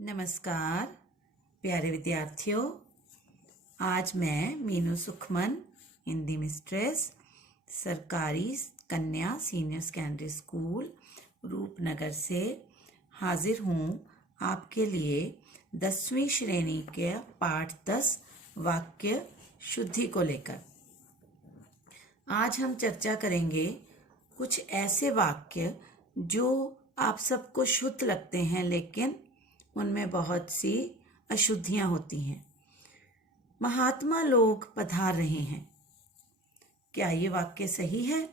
नमस्कार प्यारे विद्यार्थियों, आज मैं मीनू सुखमन हिंदी मिस्ट्रेस सरकारी कन्या सीनियर सेकेंडरी स्कूल रूपनगर से हाजिर हूँ आपके लिए 10वीं श्रेणी के पाठ 10 वाक्य शुद्धि को लेकर। आज हम चर्चा करेंगे कुछ ऐसे वाक्य जो आप सबको शुद्ध लगते हैं लेकिन उनमें बहुत सी अशुद्धियां होती हैं। महात्मा लोग पधार रहे हैं। क्या ये वाक्य सही है?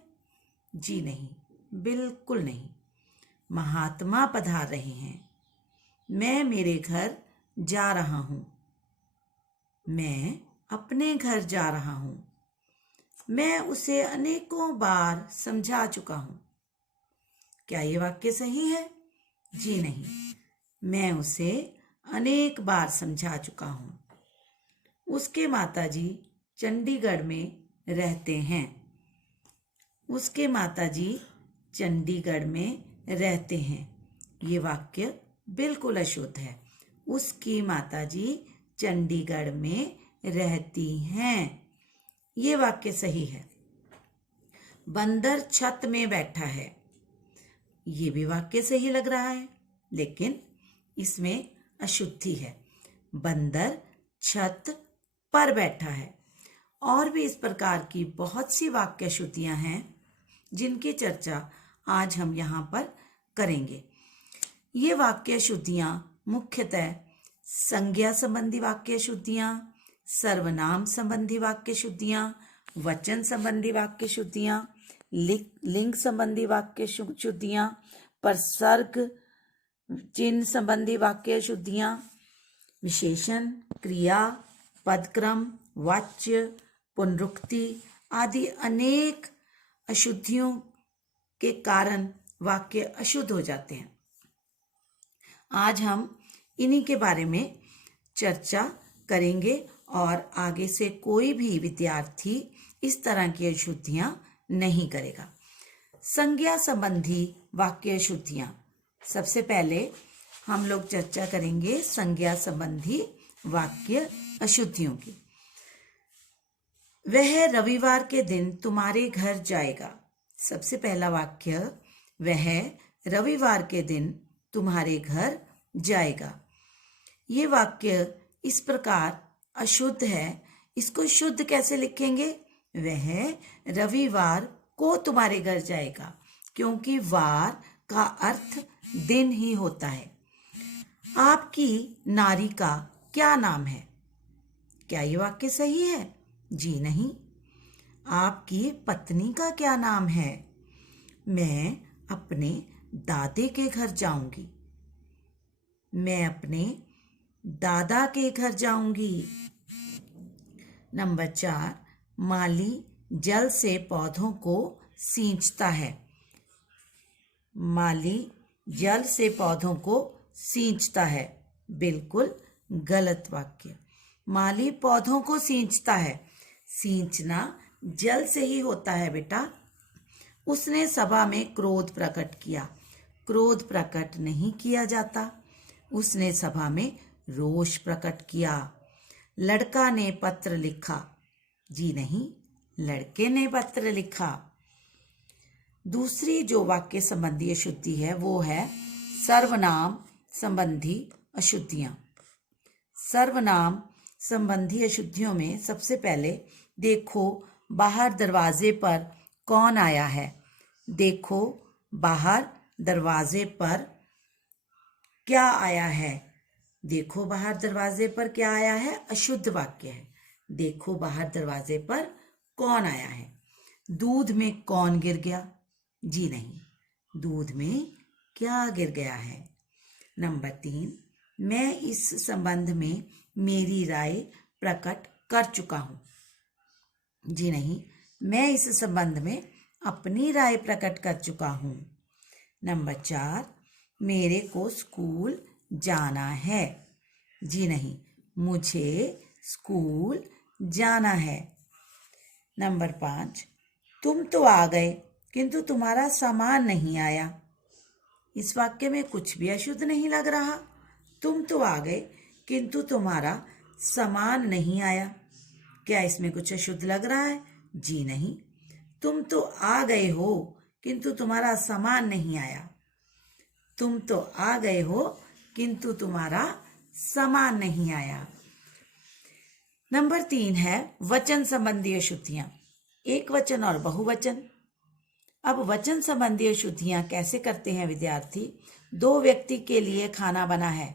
जी नहीं, बिल्कुल नहीं। महात्मा पधार रहे हैं। मैं मेरे घर जा रहा हूं। मैं अपने घर जा रहा हूं। मैं उसे अनेकों बार समझा चुका हूं। क्या ये वाक्य सही है? जी नहीं, मैं उसे अनेक बार समझा चुका हूं। उसके माताजी चंडीगढ़ में रहते हैं। उसके माताजी चंडीगढ़ में रहते हैं। ये वाक्य बिल्कुल अशुद्ध है। उसकी माताजी चंडीगढ़ में रहती हैं। ये वाक्य सही है। बंदर छत में बैठा है। ये भी वाक्य सही लग रहा है, लेकिन इसमें अशुद्धि है। बंदर छत पर बैठा है। और भी इस प्रकार की बहुत सी वाक्य शुद्धियां हैं जिनकी चर्चा आज हम यहाँ पर करेंगे। ये वाक्य शुद्धियां मुख्यतः संज्ञा संबंधी वाक्य शुद्धियां, सर्वनाम संबंधी वाक्य शुद्धियां, वचन संबंधी वाक्य शुद्धियां, लिंग संबंधी वाक्य शुद्धियां, प्रसर्ग चिन्ह संबंधी वाक्य शुद्धियां, विशेषण, क्रिया, पदक्रम, वाच्य, पुनरुक्ति आदि अनेक अशुद्धियों के कारण वाक्य अशुद्ध हो जाते हैं। आज हम इन्हीं के बारे में चर्चा करेंगे और आगे से कोई भी विद्यार्थी इस तरह की अशुद्धियां नहीं करेगा। संज्ञा संबंधी वाक्य शुद्धियां। सबसे पहले हम लोग चर्चा करेंगे संज्ञा संबंधी वाक्य अशुद्धियों की। वह रविवार के दिन तुम्हारे घर जाएगा। सबसे पहला वाक्य, वह रविवार के दिन तुम्हारे घर जाएगा। ये वाक्य इस प्रकार अशुद्ध है। इसको शुद्ध कैसे लिखेंगे? वह रविवार को तुम्हारे घर जाएगा, क्योंकि वार का अर्थ दिन ही होता है। आपकी नारी का क्या नाम है? क्या ये वाक्य सही है? जी नहीं। आपकी पत्नी का क्या नाम है? मैं अपने दादे के घर जाऊंगी। मैं अपने दादा के घर जाऊंगी। नंबर 4, माली जल से पौधों को सींचता है। माली जल से पौधों को सींचता है। बिल्कुल गलत वाक्य। माली पौधों को सींचता है। सींचना जल से ही होता है बेटा। उसने सभा में क्रोध प्रकट किया। क्रोध प्रकट नहीं किया जाता। उसने सभा में रोष प्रकट किया। लड़का ने पत्र लिखा। जी नहीं, लड़के ने पत्र लिखा। दूसरी जो वाक्य संबंधी अशुद्धि है वो है सर्वनाम संबंधी अशुद्धियां। सर्वनाम संबंधी अशुद्धियों में सबसे पहले देखो बाहर दरवाजे पर कौन आया है। देखो बाहर दरवाजे पर क्या आया है। देखो बाहर दरवाजे पर क्या आया है, अशुद्ध वाक्य है। देखो बाहर दरवाजे पर कौन आया है। दूध में कौन गिर गया? जी नहीं, दूध में क्या गिर गया है। नंबर 3, मैं इस संबंध में मेरी राय प्रकट कर चुका हूं। जी नहीं, मैं इस संबंध में अपनी राय प्रकट कर चुका हूं। नंबर 4, मेरे को स्कूल जाना है। जी नहीं, मुझे स्कूल जाना है। नंबर 5, तुम तो आ गए किंतु तुम्हारा सामान नहीं आया। इस वाक्य में कुछ भी अशुद्ध नहीं लग रहा। तुम तो आ गए किंतु तुम्हारा सामान नहीं आया। क्या इसमें कुछ अशुद्ध लग रहा है? जी नहीं। तुम तो आ गए हो किंतु तुम्हारा सामान नहीं आया। तुम तो आ गए हो किंतु तुम्हारा सामान नहीं आया। नंबर 3 है वचन संबंधी अशुद्धियां, एक वचन और बहुवचन। अब वचन संबंधी अशुद्धियां कैसे करते हैं विद्यार्थी? 2 व्यक्ति के लिए खाना बना है।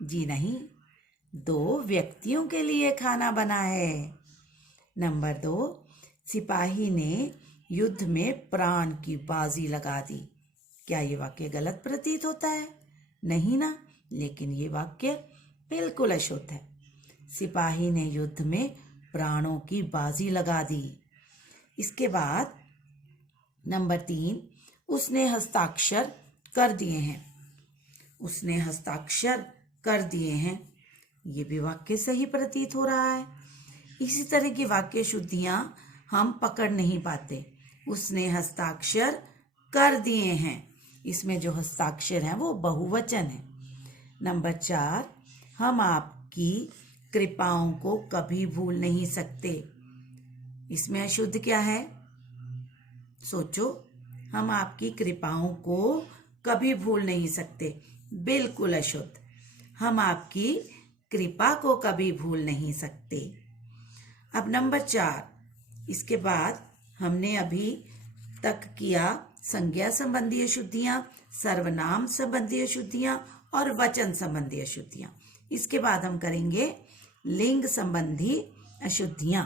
जी नहीं, 2 व्यक्तियों के लिए खाना बना है। नंबर 2, सिपाही ने युद्ध में प्राण की बाजी लगा दी। क्या ये वाक्य गलत प्रतीत होता है? नहीं ना, लेकिन ये वाक्य बिल्कुल अशुद्ध है। सिपाही ने युद्ध में प्राणों की बाजी लगा दी। इसके बाद नंबर 3, उसने हस्ताक्षर कर दिए हैं। उसने हस्ताक्षर कर दिए हैं, ये भी वाक्य सही प्रतीत हो रहा है। इसी तरह की वाक्य शुद्धियां हम पकड़ नहीं पाते। उसने हस्ताक्षर कर दिए हैं, इसमें जो हस्ताक्षर है वो बहुवचन है। नंबर 4, हम आपकी कृपाओं को कभी भूल नहीं सकते। इसमें अशुद्ध क्या है? सोचो, हम आपकी कृपाओं को कभी भूल नहीं सकते, बिल्कुल अशुद्ध। हम आपकी कृपा को कभी भूल नहीं सकते। अब नंबर 4, इसके बाद हमने अभी तक किया संज्ञा संबंधी अशुद्धियां, सर्वनाम संबंधी अशुद्धियां और वचन संबंधी अशुद्धियां। इसके बाद हम करेंगे लिंग संबंधी अशुद्धियां।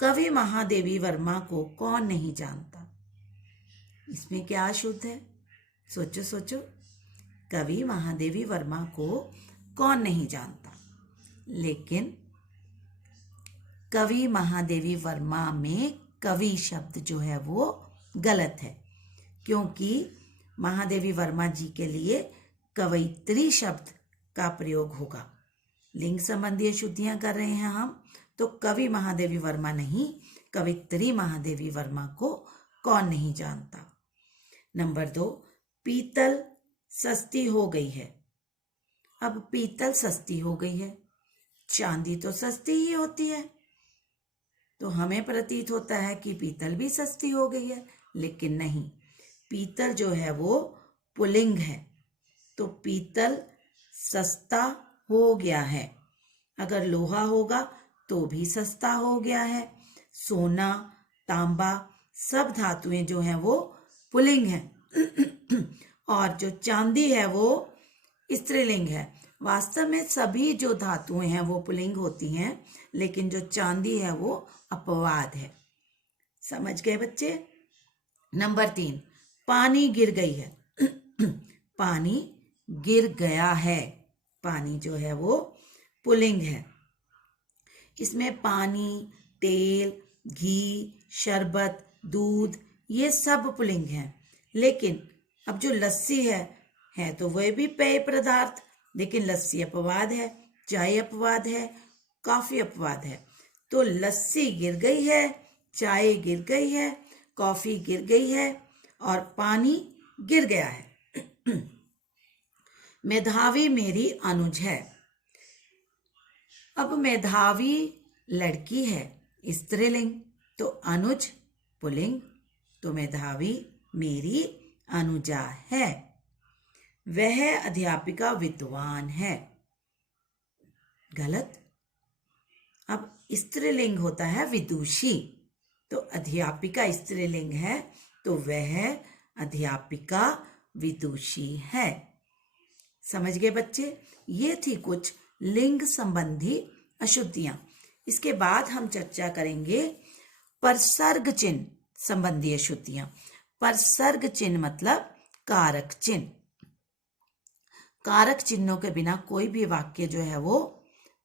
कवि महादेवी वर्मा को कौन नहीं जानता? इसमें क्या अशुद्ध है? सोचो सोचो, कवि महादेवी वर्मा को कौन नहीं जानता? लेकिन कवि महादेवी वर्मा में कवि शब्द जो है वो गलत है, क्योंकि महादेवी वर्मा जी के लिए कवयित्री शब्द का प्रयोग होगा। लिंग संबंधी अशुद्धियां कर रहे हैं हम, तो कवि महादेवी वर्मा नहीं, कवयित्री महादेवी वर्मा को कौन नहीं जानता। नंबर 2, पीतल सस्ती हो गई है। अब पीतल सस्ती हो गई है, चांदी तो सस्ती ही होती है, तो हमें प्रतीत होता है कि पीतल भी सस्ती हो गई है, लेकिन नहीं, पीतल जो है वो पुल्लिंग है, तो पीतल सस्ता हो गया है। अगर लोहा होगा तो भी सस्ता हो गया है। सोना, तांबा, सब धातुएं जो हैं वो पुल्लिंग हैं और जो चांदी है वो स्त्रीलिंग है। वास्तव में सभी जो धातुएं हैं वो पुल्लिंग होती हैं, लेकिन जो चांदी है वो अपवाद है। समझ गए बच्चे? नंबर 3, पानी गिर गई है। पानी गिर गया है, पानी जो है वो पुल्लिंग है। इसमें पानी, तेल, घी, शरबत, दूध, ये सब पुल्लिंग हैं। लेकिन अब जो लस्सी है तो वह भी पेय पदार्थ, लेकिन लस्सी अपवाद है, चाय अपवाद है, कॉफी अपवाद है। तो लस्सी गिर गई है, चाय गिर गई है, कॉफी गिर गई है और पानी गिर गया है। मेधावी मेरी अनुज है। अब मेधावी लड़की है, स्त्रीलिंग, तो अनुज पुल्लिंग, तो मेधावी मेरी अनुजा है। वह अध्यापिका विद्वान है, गलत। अब स्त्रीलिंग होता है विदुषी, तो अध्यापिका स्त्रीलिंग है, तो वह अध्यापिका विदुषी है। समझ गए बच्चे? ये थी कुछ लिंग संबंधी अशुद्धियां। इसके बाद हम चर्चा करेंगे परसर्ग चिन्ह संबंधी अशुद्धियां। परसर्ग चिन्ह मतलब कारक चिन्ह। कारक चिन्हों के बिना कोई भी वाक्य जो है वो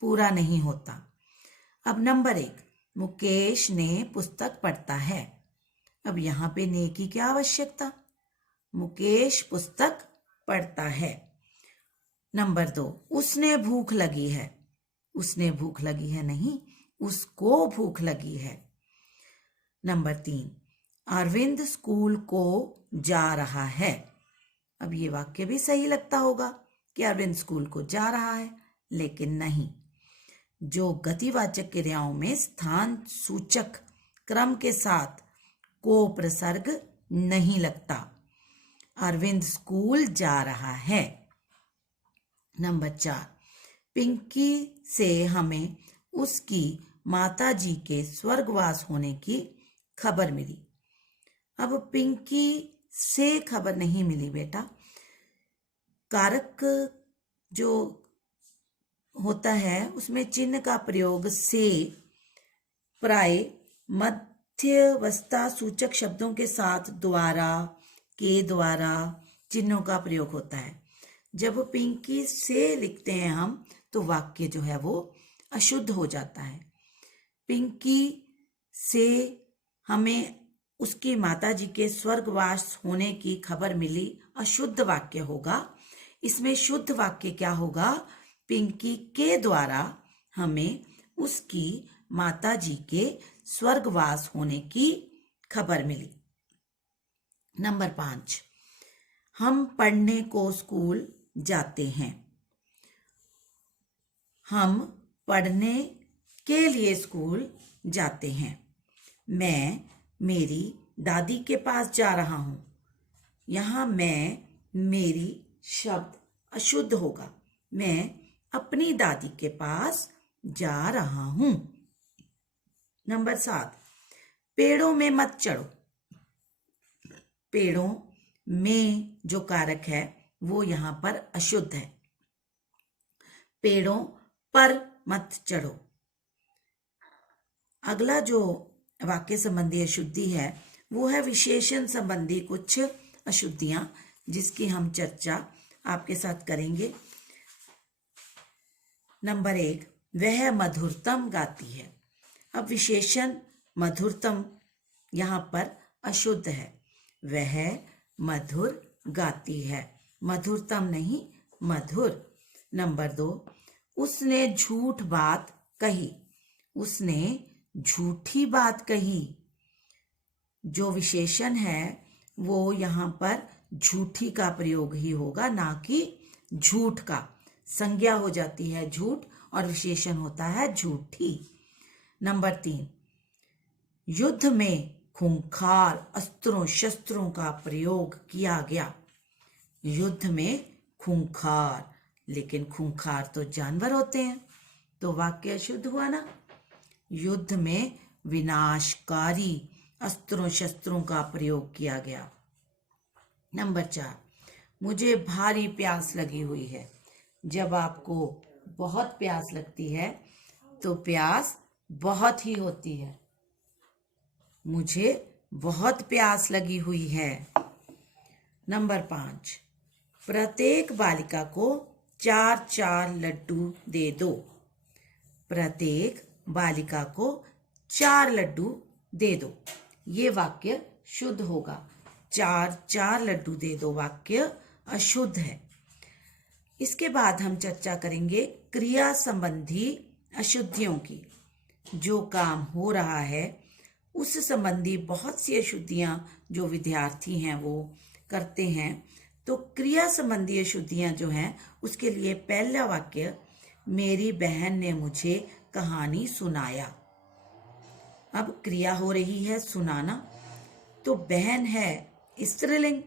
पूरा नहीं होता। अब नंबर 1, मुकेश ने पुस्तक पढ़ता है। अब यहाँ पे ने की क्या आवश्यकता? मुकेश पुस्तक पढ़ता है। नंबर 2, उसने भूख लगी है। उसने भूख लगी है नहीं, उसको भूख लगी है। नंबर 3, अरविंद स्कूल को जा रहा है। अब ये वाक्य भी सही लगता होगा, कि अरविंद स्कूल को जा रहा है, लेकिन नहीं। जो गतिवाचक क्रियाओं में स्थान सूचक क्रम के साथ को प्रसर्ग नहीं लगता। अरविंद स्कूल जा रहा है। नंबर 4, पिंकी से हमें उसकी माताजी के स्वर्गवास होने की खबर मिली। अब पिंकी से खबर नहीं मिली बेटा। कारक जो होता है उसमें चिन्ह का प्रयोग से प्राय मध्यवस्था सूचक शब्दों के साथ द्वारा, के द्वारा चिन्हों का प्रयोग होता है। जब पिंकी से लिखते हैं हम तो वाक्य जो है वो अशुद्ध हो जाता है। पिंकी से हमें उसकी माताजी के स्वर्गवास होने की खबर मिली, अशुद्ध वाक्य होगा। इसमें शुद्ध वाक्य क्या होगा? पिंकी के द्वारा हमें उसकी माताजी के स्वर्गवास होने की खबर मिली। नंबर 5, हम पढ़ने को स्कूल जाते हैं। हम पढ़ने के लिए स्कूल जाते हैं। मैं मेरी दादी के पास जा रहा हूं। यहां मैं मेरी शब्द अशुद्ध होगा। मैं अपनी दादी के पास जा रहा हूं। नंबर 7, पेड़ों में मत चढ़ो। पेड़ों में जो कारक है वो यहां पर अशुद्ध है। पेड़ों पर मत चढ़ो। अगला जो वाक्य संबंधी अशुद्धि है वो है विशेषण संबंधी कुछ अशुद्धियां, जिसकी हम चर्चा आपके साथ करेंगे। नंबर 1, वह मधुरतम गाती है। अब विशेषण मधुरतम यहाँ पर अशुद्ध है। वह मधुर गाती है, मधुरतम नहीं, मधुर। नंबर 2, उसने झूठ बात कही। उसने झूठी बात कही। जो विशेषण है वो यहाँ पर झूठी का प्रयोग ही होगा, ना कि झूठ का। संज्ञा हो जाती है झूठ और विशेषण होता है झूठी। नंबर 3, युद्ध में खूंखार अस्त्रों शस्त्रों का प्रयोग किया गया। युद्ध में खूंखार, लेकिन खूंखार तो जानवर होते हैं, तो वाक्य शुद्ध हुआ ना। युद्ध में विनाशकारी अस्त्रों शस्त्रों का प्रयोग किया गया। नंबर 4, मुझे भारी प्यास लगी हुई है। जब आपको बहुत प्यास लगती है तो प्यास बहुत ही होती है। मुझे बहुत प्यास लगी हुई है। नंबर 5, प्रत्येक बालिका को 4-4 लड्डू दे दो। प्रत्येक बालिका को 4 लड्डू दे दो। ये वाक्य शुद्ध होगा। 4-4 लड्डू दे दो वाक्य अशुद्ध है। इसके बाद हम चर्चा करेंगे क्रिया संबंधी अशुद्धियों की। जो काम हो रहा है उस संबंधी बहुत सी अशुद्धियां जो विद्यार्थी हैं वो करते हैं। तो क्रिया संबंधी अशुद्धियां जो हैं उसके लिए पहला वाक्य, मेरी बहन ने मुझे कहानी सुनाया। अब क्रिया हो रही है सुनाना, तो बहन है स्त्रीलिंग,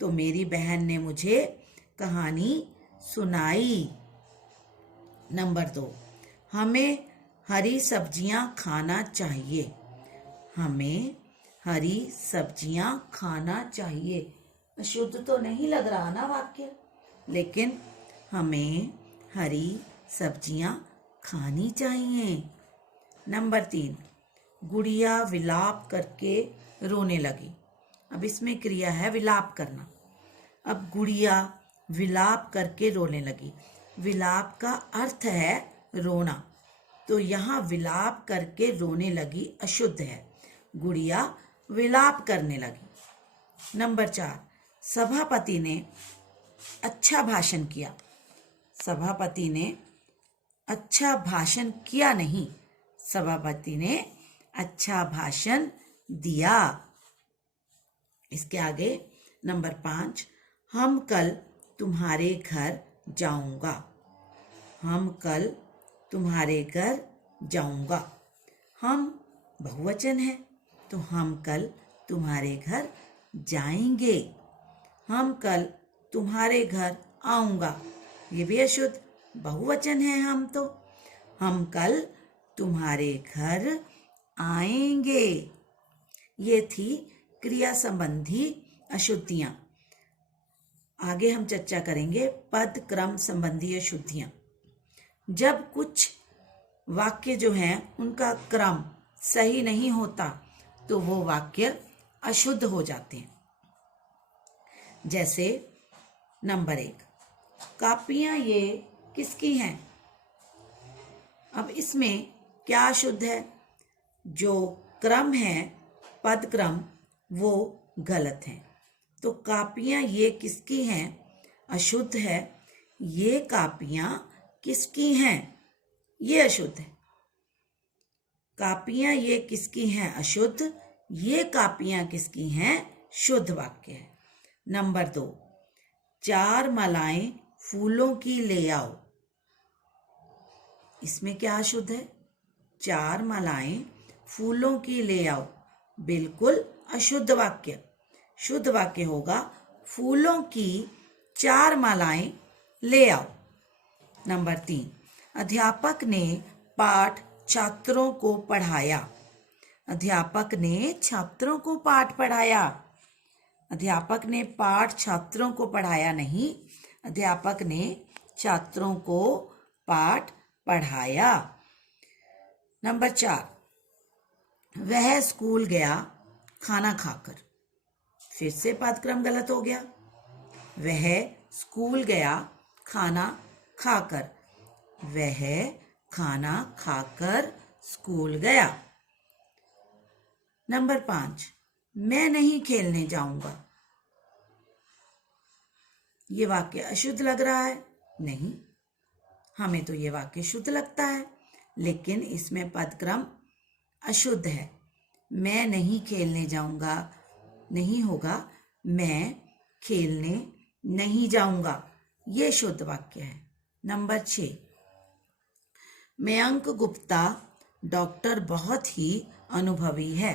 तो मेरी बहन ने मुझे कहानी सुनाई। नंबर 2, हमें हरी सब्जियां खाना चाहिए। हमें हरी सब्जियां खाना चाहिए। अशुद्ध तो नहीं लग रहा ना वाक्य, लेकिन हमें हरी सब्जियां खानी चाहिए। नंबर 3, गुड़िया विलाप करके रोने लगी। अब इसमें क्रिया है विलाप करना। अब गुड़िया विलाप करके रोने लगी। विलाप का अर्थ है रोना, तो यहाँ विलाप करके रोने लगी अशुद्ध है। गुड़िया विलाप करने लगी। नंबर 4, सभापति ने अच्छा भाषण किया। सभापति ने अच्छा भाषण किया नहीं, सभापति ने अच्छा भाषण दिया। इसके आगे नंबर 5, हम कल तुम्हारे घर जाऊंगा। हम कल तुम्हारे घर जाऊंगा। हम बहुवचन है तो हम कल तुम्हारे घर जाएंगे। हम कल तुम्हारे घर आऊंगा, ये भी अशुद्ध बहुवचन है हम कल तुम्हारे घर आएंगे। ये थी क्रिया संबंधी अशुद्धियां। आगे हम चर्चा करेंगे पद क्रम संबंधी अशुद्धियां। जब कुछ वाक्य जो हैं उनका क्रम सही नहीं होता तो वो वाक्य अशुद्ध हो जाते हैं। जैसे नंबर 1, कापियां ये किसकी हैं? अब इसमें क्या अशुद्ध है? जो क्रम है, पद क्रम, वो गलत है। तो कापियां ये किसकी हैं अशुद्ध है। ये कापियां किसकी हैं, ये अशुद्ध है। कापियां ये किसकी हैं अशुद्ध, ये कापियां किसकी हैं शुद्ध वाक्य है। नंबर 2, 4 मालाएं फूलों की ले आओ। इसमें क्या अशुद्ध है? 4 मालाएं फूलों की ले आओ, बिल्कुल अशुद्ध वाक्य। शुद्ध वाक्य होगा फूलों की 4 मालाएं ले आओ। नंबर 3, अध्यापक ने पाठ छात्रों को पढ़ाया। अध्यापक ने छात्रों को पाठ पढ़ाया। अध्यापक ने पाठ छात्रों को पढ़ाया नहीं, अध्यापक ने छात्रों को पाठ पढ़ाया। नंबर 4, वह स्कूल गया खाना खाकर। फिर से पदक्रम गलत हो गया। वह स्कूल गया खाना खाकर। वह खाना खाकर स्कूल गया। नंबर 5, मैं नहीं खेलने जाऊंगा। ये वाक्य अशुद्ध लग रहा है? नहीं, हमें तो ये वाक्य शुद्ध लगता है, लेकिन इसमें पदक्रम अशुद्ध है। मैं नहीं खेलने जाऊंगा नहीं होगा, मैं खेलने नहीं जाऊंगा, ये शुद्ध वाक्य है। नंबर 6, मयंक गुप्ता डॉक्टर बहुत ही अनुभवी है।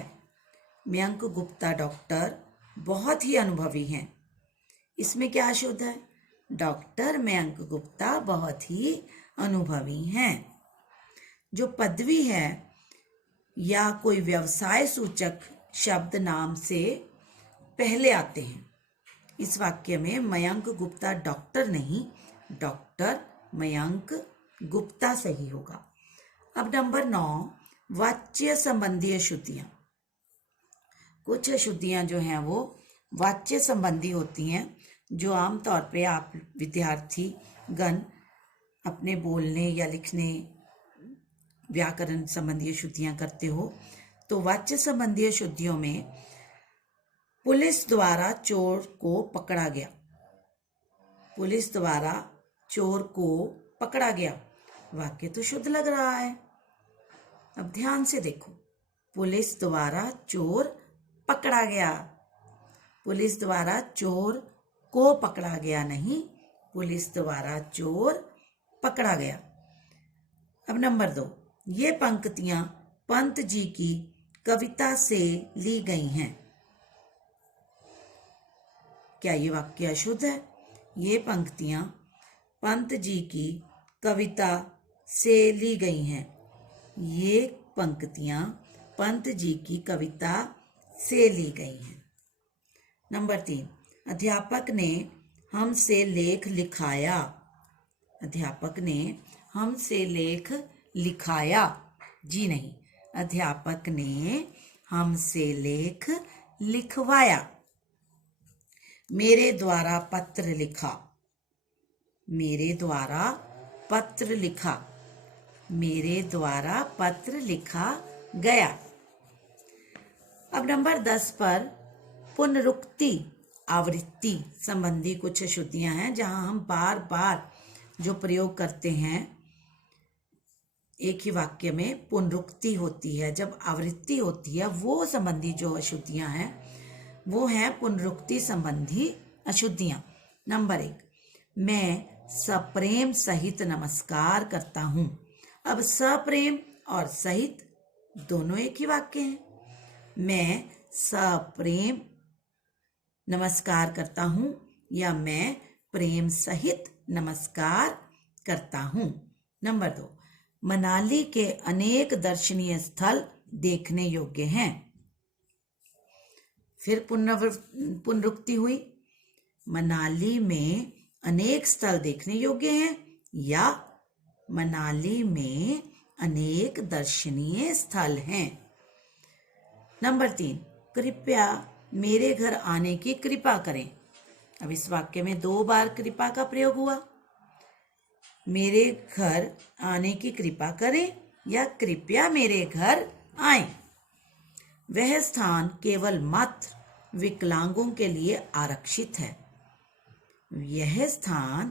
मयंक गुप्ता डॉक्टर बहुत ही अनुभवी हैं। इसमें क्या अशुद्ध है? डॉक्टर मयंक गुप्ता बहुत ही अनुभवी हैं। जो पदवी है या कोई व्यवसाय सूचक शब्द नाम से पहले आते हैं, इस वाक्य में मयंक गुप्ता डॉक्टर नहीं, डॉक्टर मयंक गुप्ता सही होगा। अब नंबर 9, वाच्य संबंधी अशुद्धियां। कुछ अशुद्धियां जो हैं वो वाच्य संबंधी होती हैं, जो आमतौर पे आप विद्यार्थी गण अपने बोलने या लिखने व्याकरण संबंधी अशुद्धियां करते हो। तो वाच्य संबंधी अशुद्धियों में पुलिस द्वारा चोर को पकड़ा गया। पुलिस द्वारा चोर को पकड़ा गया, वाक्य तो शुद्ध लग रहा है। अब ध्यान से देखो, पुलिस द्वारा चोर पकड़ा गया। पुलिस द्वारा चोर को पकड़ा गया नहीं, पुलिस द्वारा चोर पकड़ा गया। अब नंबर 2, ये पंक्तियां पंत जी की कविता से ली गई हैं। क्या ये वाक्य अशुद्ध है? ये पंक्तियां पंत जी की कविता से ली गई हैं। ये पंक्तियां पंत जी की कविता से ली गई हैं। नंबर 3, अध्यापक ने हमसे लेख लिखाया। अध्यापक ने हमसे लेख लिखाया, जी नहीं, अध्यापक ने हमसे लेख लिखवाया। मेरे द्वारा पत्र लिखा। मेरे द्वारा पत्र लिखा। मेरे द्वारा पत्र लिखा गया। अब नंबर 10 पर पुनरुक्ति आवृत्ति संबंधी कुछ अशुद्धियां हैं, जहां हम बार बार जो प्रयोग करते हैं, एक ही वाक्य में पुनरुक्ति होती है। जब आवृत्ति होती है, वो संबंधी जो अशुद्धियां हैं वो हैं पुनरुक्ति संबंधी अशुद्धियां। नंबर 1, मैं सप्रेम सहित नमस्कार करता हूँ। अब सप्रेम और सहित दोनों एक ही वाक्य हैं। मैं सप्रेम नमस्कार करता हूँ या मैं प्रेम सहित नमस्कार करता हूँ। नंबर 2, मनाली के अनेक दर्शनीय स्थल देखने योग्य हैं। फिर पुनरुक्ति हुई। मनाली में अनेक स्थल देखने योग्य हैं या मनाली में अनेक दर्शनीय स्थल हैं। नंबर 3, कृपया मेरे घर आने की कृपा करें। अब इस वाक्य में 2 बार कृपा का प्रयोग हुआ। मेरे घर आने की कृपा करें या कृपया मेरे घर आए। वह स्थान केवल मात्र विकलांगों के लिए आरक्षित है। यह स्थान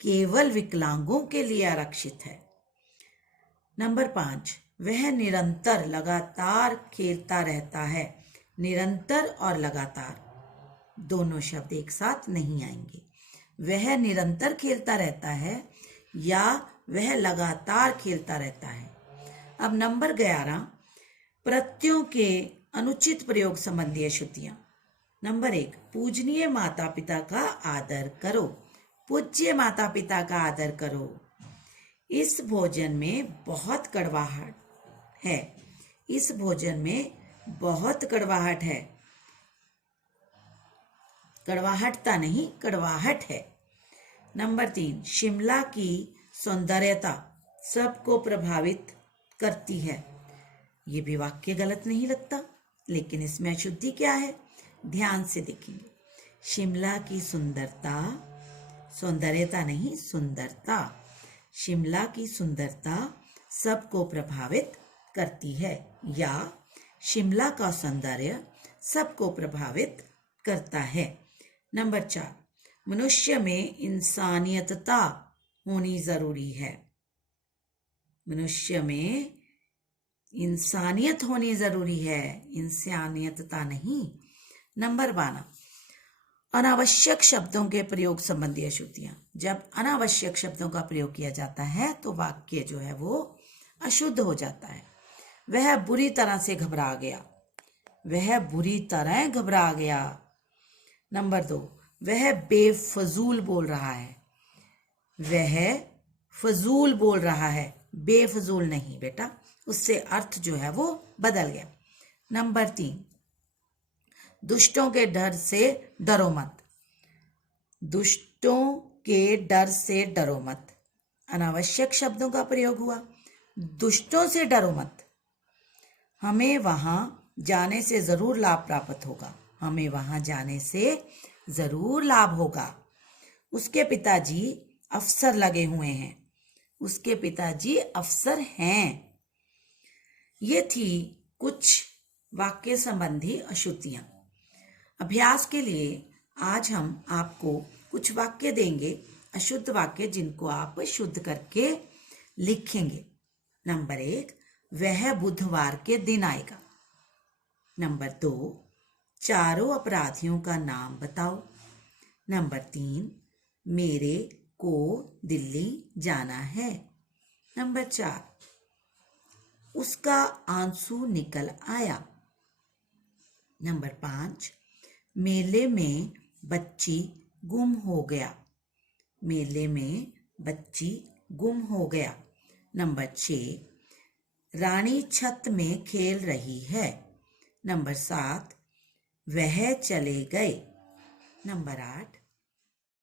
केवल विकलांगों के लिए आरक्षित है। नंबर 5, वह निरंतर लगातार खेलता रहता है। निरंतर और लगातार दोनों शब्द एक साथ नहीं आएंगे। वह निरंतर खेलता रहता है या वह लगातार खेलता रहता है। अब नंबर 11, प्रत्ययों के अनुचित प्रयोग संबंधी अशुद्धियां। नंबर 1, पूजनीय माता पिता का आदर करो। पूज्य माता पिता का आदर करो। इस भोजन में बहुत कड़वाहट है। इस भोजन में बहुत कड़वाहट है। कड़वाहटता नहीं, कड़वाहट है। नंबर 3, शिमला की सौंदर्यता सबको प्रभावित करती है। ये भी वाक्य गलत नहीं लगता, लेकिन इसमें अशुद्धि क्या है, ध्यान से देखेंगे। शिमला की सुंदरता, सौंदर्यता नहीं, सुंदरता। शिमला की सुंदरता सबको प्रभावित करती है या शिमला का सौंदर्य सबको प्रभावित करता है। नंबर 4, मनुष्य में इंसानियतता होनी जरूरी है। मनुष्य में इंसानियत होनी जरूरी है, इंसानियतता नहीं। नंबर 12, अनावश्यक शब्दों के प्रयोग संबंधी अशुद्धियां। जब अनावश्यक शब्दों का प्रयोग किया जाता है तो वाक्य जो है वो अशुद्ध हो जाता है। वह बुरी तरह से घबरा गया। वह बुरी तरह घबरा गया। नंबर 2, वह बेफजूल बोल रहा है। वह फजूल बोल रहा है, बेफजूल नहीं बेटा, उससे अर्थ जो है वो बदल गया। नंबर 3, दुष्टों के डर से डरो मत। दुष्टों के डर से डरो मत। अनावश्यक शब्दों का प्रयोग हुआ। दुष्टों से डरो मत। हमें वहां जाने से जरूर लाभ प्राप्त होगा। हमें वहां जाने से जरूर लाभ होगा। उसके पिताजी अफसर लगे हुए हैं। उसके पिताजी अफसर हैं। ये थी कुछ वाक्य संबंधी अशुद्धियां। अभ्यास के लिए आज हम आपको कुछ वाक्य देंगे, अशुद्ध वाक्य, जिनको आप शुद्ध करके लिखेंगे। नंबर 1, वह बुधवार के दिन आएगा। नंबर 2, चारों अपराधियों का नाम बताओ। नंबर 3, मेरे को दिल्ली जाना है। नंबर 4, उसका आंसू निकल आया। नंबर 5, मेले में बच्ची गुम हो गया। मेले में बच्ची गुम हो गया। नंबर 6, रानी छत में खेल रही है। नंबर 7, वह चले गए। नंबर 8,